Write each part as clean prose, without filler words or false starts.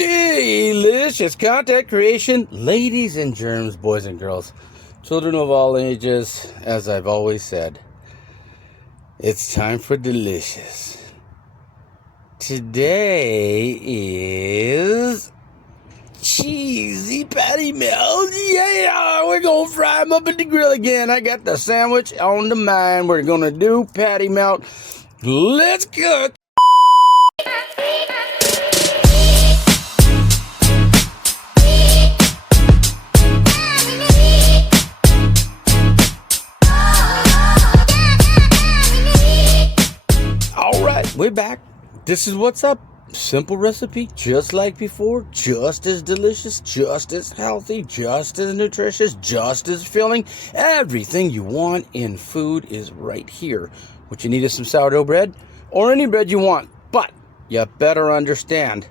Delicious content creation, ladies and germs, boys and girls, children of all ages. As I've always said, it's time for delicious. Today is cheesy patty melt. Yeah, we're gonna fry them up in the grill again. I got the sandwich on the mind. We're gonna do patty melt. Let's cook. We're back. This is what's up. Simple recipe, just like before, just as delicious, just as healthy, just as nutritious, just as filling. Everything you want in food is right here. What you need is some sourdough bread or any bread you want. But you better understand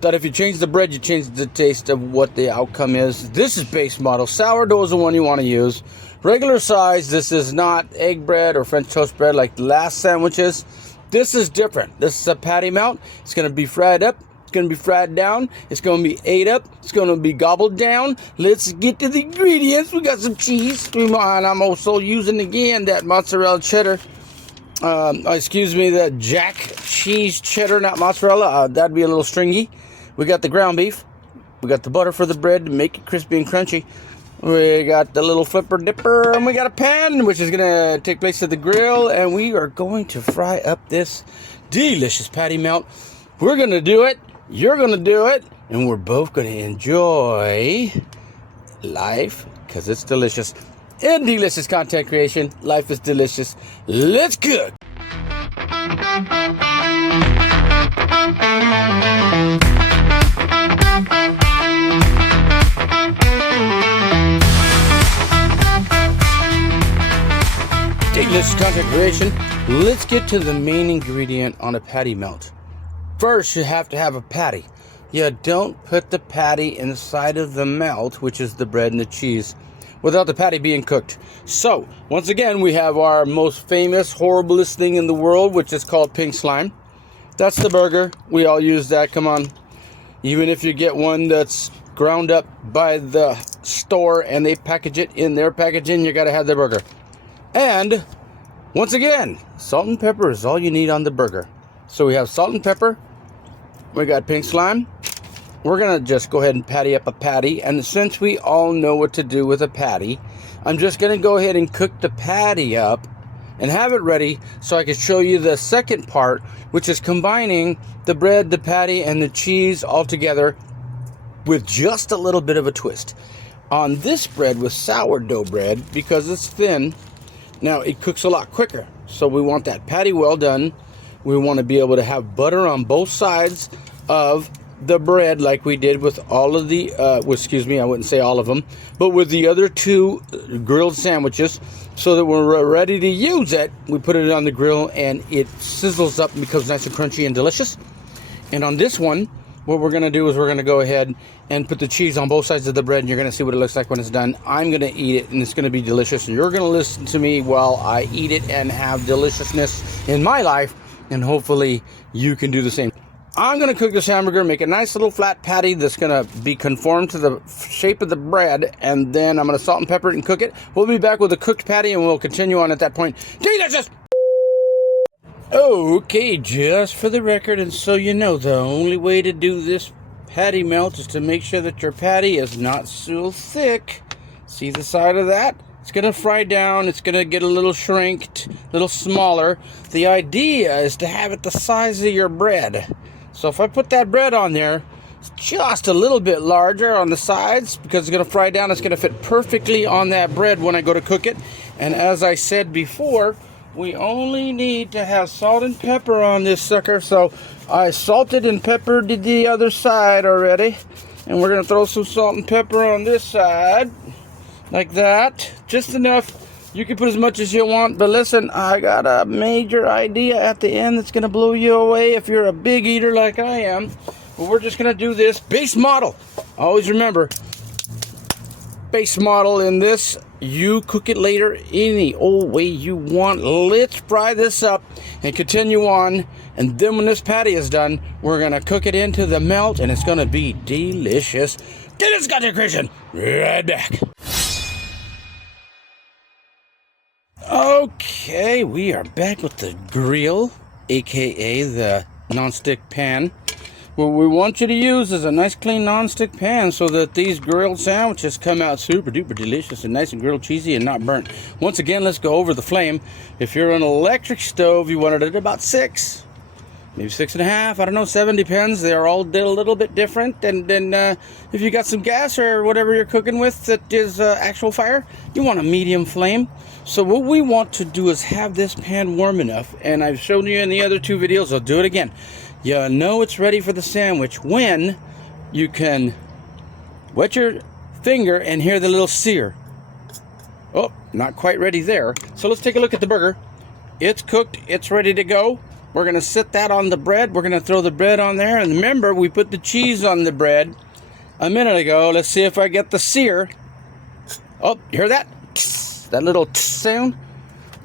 that if you change the bread, you change the taste of what the outcome is. This is base model. Sourdough is the one you want to use. Regular size. This is not egg bread or French toast bread like the last sandwiches. This is different. This is a patty melt. It's going to be fried up. It's going to be fried down. It's going to be ate up. It's going to be gobbled down. Let's get to the ingredients. We got some cheese. And I'm also using again that mozzarella cheddar. That jack cheese cheddar, not mozzarella. That'd be a little stringy. We got the ground beef. We got the butter for the bread to make it crispy and crunchy. We got the little flipper dipper, and we got a pan, which is going to take place at the grill, and we are going to fry up this delicious patty melt. We're going to do it, you're going to do it, and we're both going to enjoy life, because it's delicious. In delicious content creation, life is delicious. Let's cook! Delicious content creation. Let's get to the main ingredient on a patty melt. First, you have to have a patty. You don't put the patty inside of the melt, which is the bread and the cheese, without the patty being cooked. So, once again, we have our most famous, horriblest thing in the world, which is called pink slime. That's the burger. We all use that. Come on. Even if you get one that's ground up by the store and they package it in their packaging, you got to have the burger. And, once again, salt and pepper is all you need on the burger. So we have salt and pepper. We got pink slime. We're going to just go ahead and patty up a patty. And since we all know what to do with a patty, I'm just going to go ahead and cook the patty up and have it ready so I can show you the second part, which is combining the bread, the patty, and the cheese all together with just a little bit of a twist. On this bread with sourdough bread, because it's thin, now, it cooks a lot quicker, so we want that patty well done. We want to be able to have butter on both sides of the bread like we did with all of the, I wouldn't say all of them, but with the other two grilled sandwiches, so that when we're ready to use it, we put it on the grill and it sizzles up and becomes nice and crunchy and delicious. And on this one, what we're going to do is we're going to go ahead and put the cheese on both sides of the bread, and you're going to see what it looks like when it's done. I'm going to eat it, and it's going to be delicious. And you're going to listen to me while I eat it and have deliciousness in my life, and hopefully you can do the same. I'm going to cook this hamburger, make a nice little flat patty that's going to be conformed to the shape of the bread, and then I'm going to salt and pepper it and cook it. We'll be back with a cooked patty, and we'll continue on at that point. Delicious! Okay, just for the record, and so you know, the only way to do this patty melt is to make sure that your patty is not so thick. See the side of that? It's going to fry down. It's going to get a little shrinked, a little smaller. The idea is to have it the size of your bread. So if I put that bread on there, it's just a little bit larger on the sides because it's going to fry down. It's going to fit perfectly on that bread when I go to cook it. And as I said before, we only need to have salt and pepper on this sucker. So I salted and peppered the other side already. And we're going to throw some salt and pepper on this side. Like that. Just enough. You can put as much as you want. But listen, I got a major idea at the end that's going to blow you away if you're a big eater like I am. But we're just going to do this base model. Always remember, base model in this. You cook it later any old way you want. Let's fry this up and continue on. And then when this patty is done, we're going to cook it into the melt, and it's going to be delicious. Dailys Content Creation, right back. Okay, we are back with the grill, aka the nonstick pan. What we want you to use is a nice clean nonstick pan so that these grilled sandwiches come out super duper delicious and nice and grilled cheesy and not burnt. Once again, let's go over the flame. If you're an electric stove, you want it at about 6, maybe 6.5, I don't know, 7, depends. They're all a little bit different. And then if you got some gas or whatever you're cooking with that is actual fire, you want a medium flame. So what we want to do is have this pan warm enough, and I've shown you in the other 2 videos, I'll do it again. You know it's ready for the sandwich when you can wet your finger and hear the little sear. Oh, not quite ready there. So let's take a look at the burger. It's cooked, it's ready to go. We're going to set that on the bread. We're going to throw the bread on there. And remember, we put the cheese on the bread a minute ago. Let's see if I get the sear. Oh, you hear that? That little sound?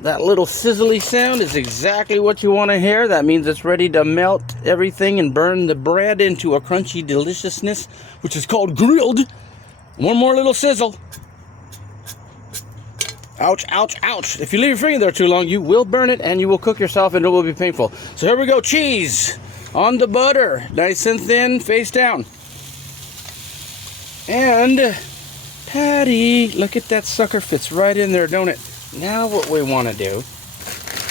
That little sizzly sound is exactly what you want to hear. That means it's ready to melt everything and burn the bread into a crunchy deliciousness, which is called grilled. One more little sizzle. Ouch, ouch, ouch. If you leave your finger there too long, you will burn it and you will cook yourself and it will be painful. So here we go. Cheese on the butter. Nice and thin, face down. And patty. Look at that sucker. Fits right in there, don't it? Now what we want to do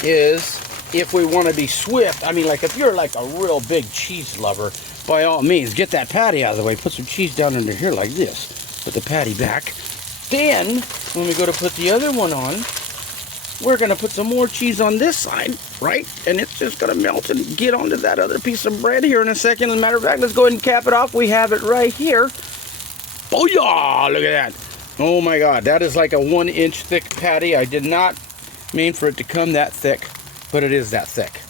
is, if we want to be swift, I mean, like if you're like a real big cheese lover, by all means, get that patty out of the way. Put some cheese down under here like this. Put the patty back. Then, when we go to put the other one on, we're going to put some more cheese on this side, right? And it's just going to melt and get onto that other piece of bread here in a second. As a matter of fact, let's go ahead and cap it off. We have it right here. Booyah! Look at that. Oh my God, that is like a 1-inch thick patty. I did not mean for it to come that thick, but it is that thick.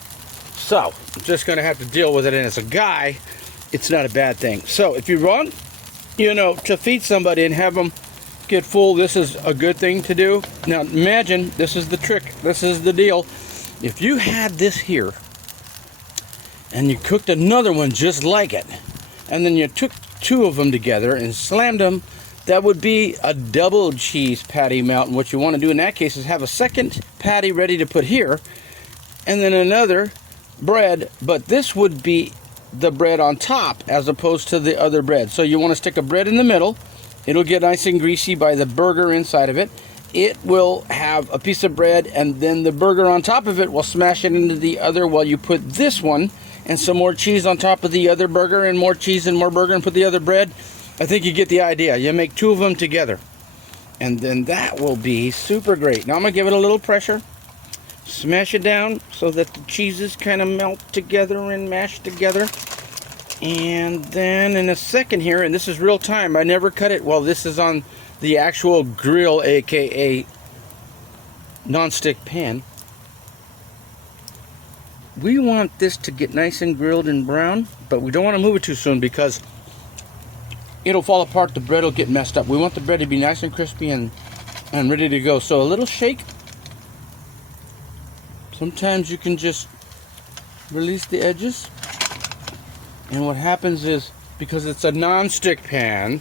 So, I'm just going to have to deal with it, and as a guy, it's not a bad thing. So, if you want, you know, to feed somebody and have them get full, this is a good thing to do. Now, imagine, this is the trick, this is the deal. If you had this here, and you cooked another one just like it, and then you took 2 of them together and slammed them, that would be a double cheese patty melt. And what you want to do in that case is have a second patty ready to put here, and then another bread, but this would be the bread on top as opposed to the other bread. So you want to stick a bread in the middle. It'll get nice and greasy by the burger inside of it. It will have a piece of bread, and then the burger on top of it will smash it into the other while you put this one and some more cheese on top of the other burger, and more cheese and more burger, and put the other bread. I think you get the idea. You make 2 of them together, and then that will be super great. Now I'm going to give it a little pressure. Smash it down so that the cheeses kind of melt together and mash together. And then in a second here, and this is real time, I never cut it while this is on the actual grill, aka non-stick pan. We want this to get nice and grilled and brown, but we don't want to move it too soon because it'll fall apart, the bread will get messed up. We want the bread to be nice and crispy and ready to go. So a little shake. Sometimes you can just release the edges. And what happens is, because it's a non-stick pan,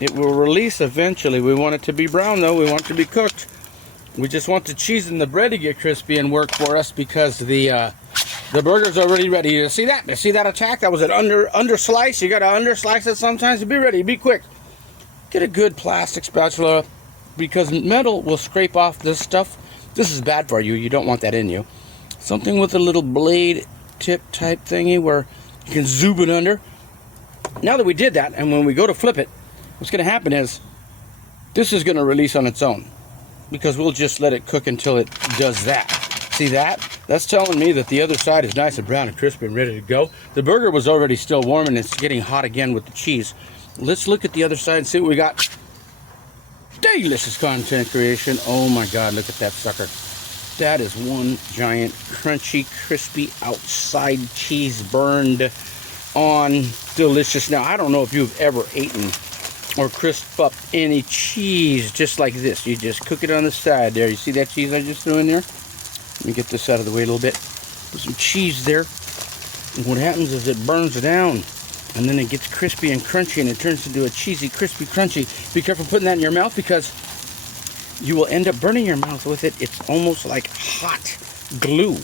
it will release eventually. We want it to be brown though, we want it to be cooked. We just want the cheese and the bread to get crispy and work for us because the burger's already ready. You see that? You see that attack? That was an under slice. You gotta under slice it sometimes to be ready. Be quick. Get a good plastic spatula because metal will scrape off this stuff. This is bad for you. You don't want that in you. Something with a little blade tip type thingy where you can zoom it under. Now that we did that, and when we go to flip it, what's going to happen is this is going to release on its own because we'll just let it cook until it does that. See that? That's telling me that the other side is nice and brown and crispy and ready to go. The burger was already still warm and it's getting hot again with the cheese. Let's look at the other side and see what we got. Dailys Content Creation. Oh my God, look at that sucker. That is one giant crunchy, crispy outside cheese burned on delicious. Now, I don't know if you've ever eaten or crisped up any cheese just like this. You just cook it on the side there. You see that cheese I just threw in there? Let me get this out of the way a little bit. Put some cheese there. And what happens is it burns down. And then it gets crispy and crunchy, and it turns into a cheesy, crispy, crunchy. Be careful putting that in your mouth because you will end up burning your mouth with it. It's almost like hot glue,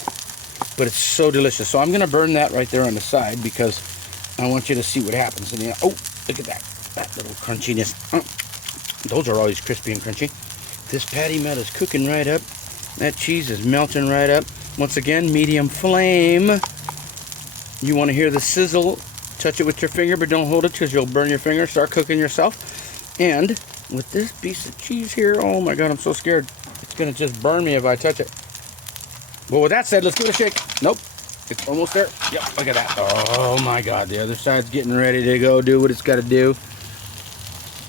but it's so delicious. So I'm going to burn that right there on the side because I want you to see what happens. And oh, look at that. That little crunchiness. Those are always crispy and crunchy. This patty melt is cooking right up. That cheese is melting right up. Once again, medium flame. You want to hear the sizzle. Touch it with your finger, but don't hold it because you'll burn your finger. Start cooking yourself. And with this piece of cheese here, oh my God, I'm so scared. It's going to just burn me if I touch it. Well, with that said, let's give it a shake. Nope. It's almost there. Yep, look at that. Oh my God, the other side's getting ready to go do what it's got to do.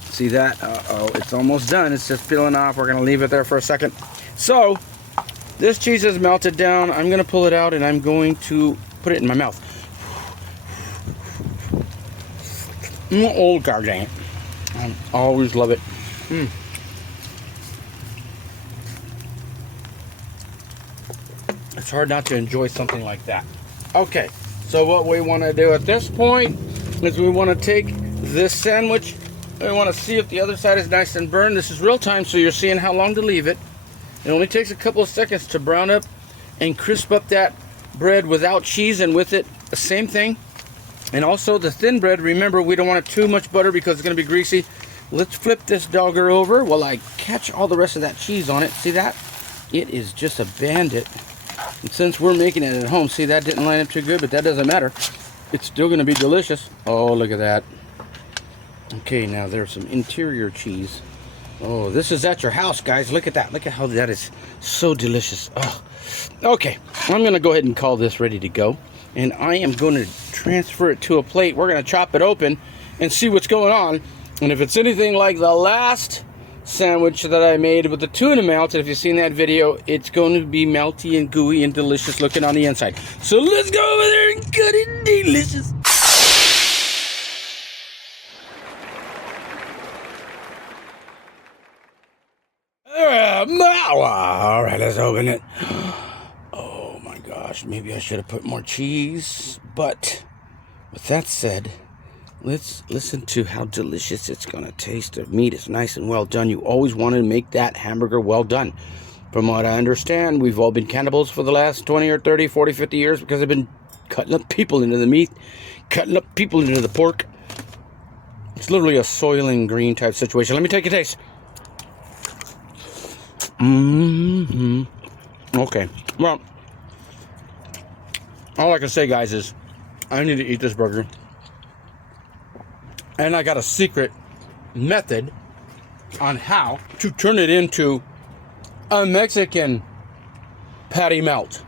See that? Uh-oh, it's almost done. It's just peeling off. We're going to leave it there for a second. So, this cheese is melted down. I'm going to pull it out and I'm going to put it in my mouth. Oh, God dang it. I always love it. It's hard not to enjoy something like that. Okay, so what we want to do at this point is we want to take this sandwich. We want to see if the other side is nice and burned. This is real time, so you're seeing how long to leave it. It only takes a couple of seconds to brown up and crisp up that bread without cheese, and with it, the same thing. And also the thin bread, remember, we don't want it too much butter because it's going to be greasy. Let's flip this dogger over while I catch all the rest of that cheese on it. See that? It is just a bandit. And since we're making it at home, see, that didn't line up too good, but that doesn't matter. It's still going to be delicious. Oh, look at that. Okay, now there's some interior cheese. Oh, this is at your house, guys. Look at that. Look at how that is so delicious. Oh. Okay, I'm going to go ahead and call this ready to go. And I am going to transfer it to a plate. We're going to chop it open and see what's going on. And if it's anything like the last sandwich that I made with the tuna melt, if you've seen that video, it's going to be melty and gooey and delicious looking on the inside. So let's go over there and cut it delicious. All right, let's open it. Oh my gosh, maybe I should have put more cheese. But with that said, let's listen to how delicious it's going to taste. The meat is nice and well done. You always want to make that hamburger well done. From what I understand, we've all been cannibals for the last 20 or 30, 40, 50 years because they've been cutting up people into the meat, cutting up people into the pork. It's literally a Soylent Green type situation. Let me take a taste. Okay. Well, all I can say, guys, is I need to eat this burger. And I got a secret method on how to turn it into a Mexican patty melt.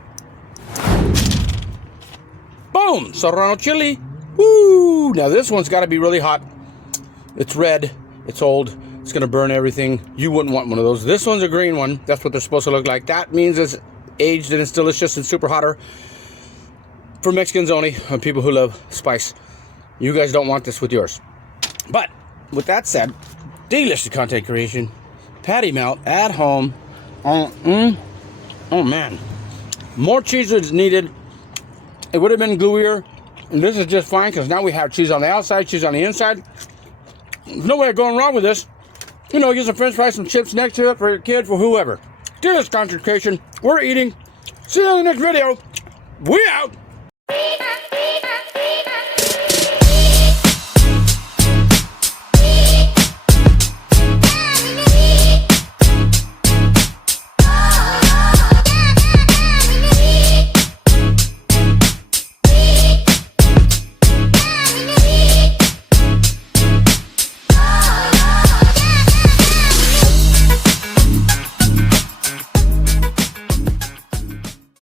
Boom! Serrano chili. Woo! Now this one's got to be really hot. It's red. It's old. It's going to burn everything. You wouldn't want one of those. This one's a green one. That's what they're supposed to look like. That means it's aged and it's delicious and super hotter. For Mexicans only, and people who love spice. You guys don't want this with yours. But with that said, delicious content creation. Patty melt at home. Oh man. More cheese is needed. It would have been gooier. And this is just fine because now we have cheese on the outside, cheese on the inside. There's no way of going wrong with this. You know, get some french fries, some chips next to it for your kid, for whoever. Delicious content creation. We're eating. See you in the next video. We out.